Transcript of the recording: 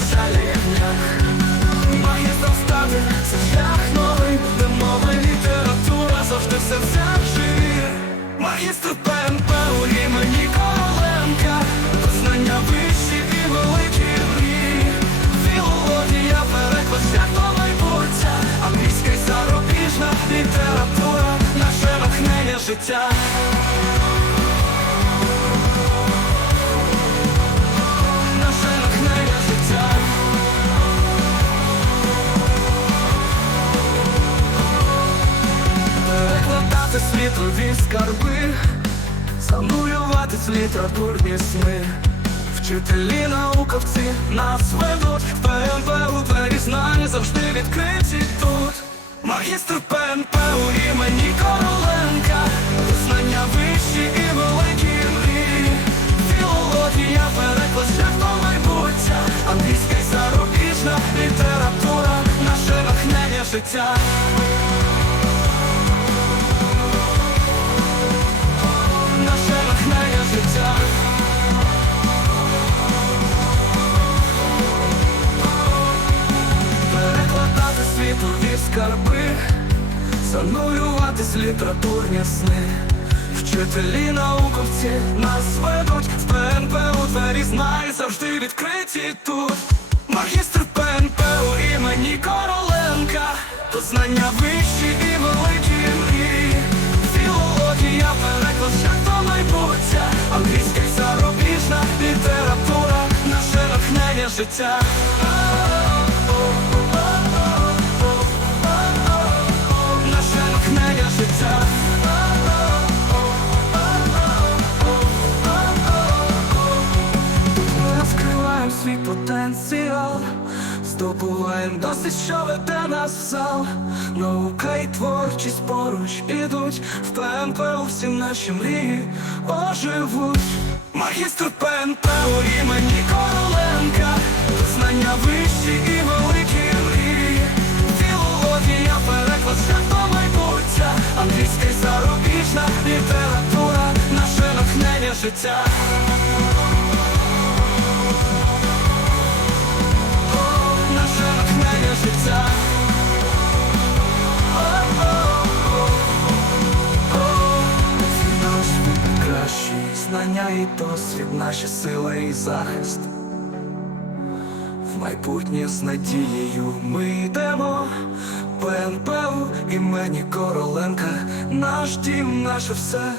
веселі днях. Магістром стати це шлях новий, де мова література завжди в серцях живі. Магістр ПНП у імені Короленка, знання вищі і великі мрії. Філологія, переклад свят до майбуття, англійська й зарубіжна література, наше натхнення життя. Світові скарби, занурюватись в літературні сни. Вчителі науковці нас ведуть ПНП у двері знань завжди відкриті тут. Магістр ПНП у імені Короленка, знання вищі і великі мрії. Філологія, переклад шлях до майбуття, англійська й зарубіжна література, наше натхнення життя. Скарби, занурюватись літературні сни. Вчителі науковці нас ведуть в ПНП у двері знай завжди відкриті тут. Магістр ПНП у імені Короленка, то знання вищі і великі мрії. Філологія, переклад шлях до майбуття, англійська зарубіжна література, наше натхнення життя. Свій потенціал, здобуваємо досить, що веде нас в зал. Наука і творчість поруч ідуть, в ПНП усі наші мрії оживуть. Магістр ПНП у імені Короленка, знання вищі і великі мрії. Філологія, переклад шлях до майбуття, англійська й зарубіжна література, наше натхнення життя. Знання і досвід, наші сила і захист. В майбутнє з надією ми йдемо. ПНП в імені Короленка, наш дім, наше все.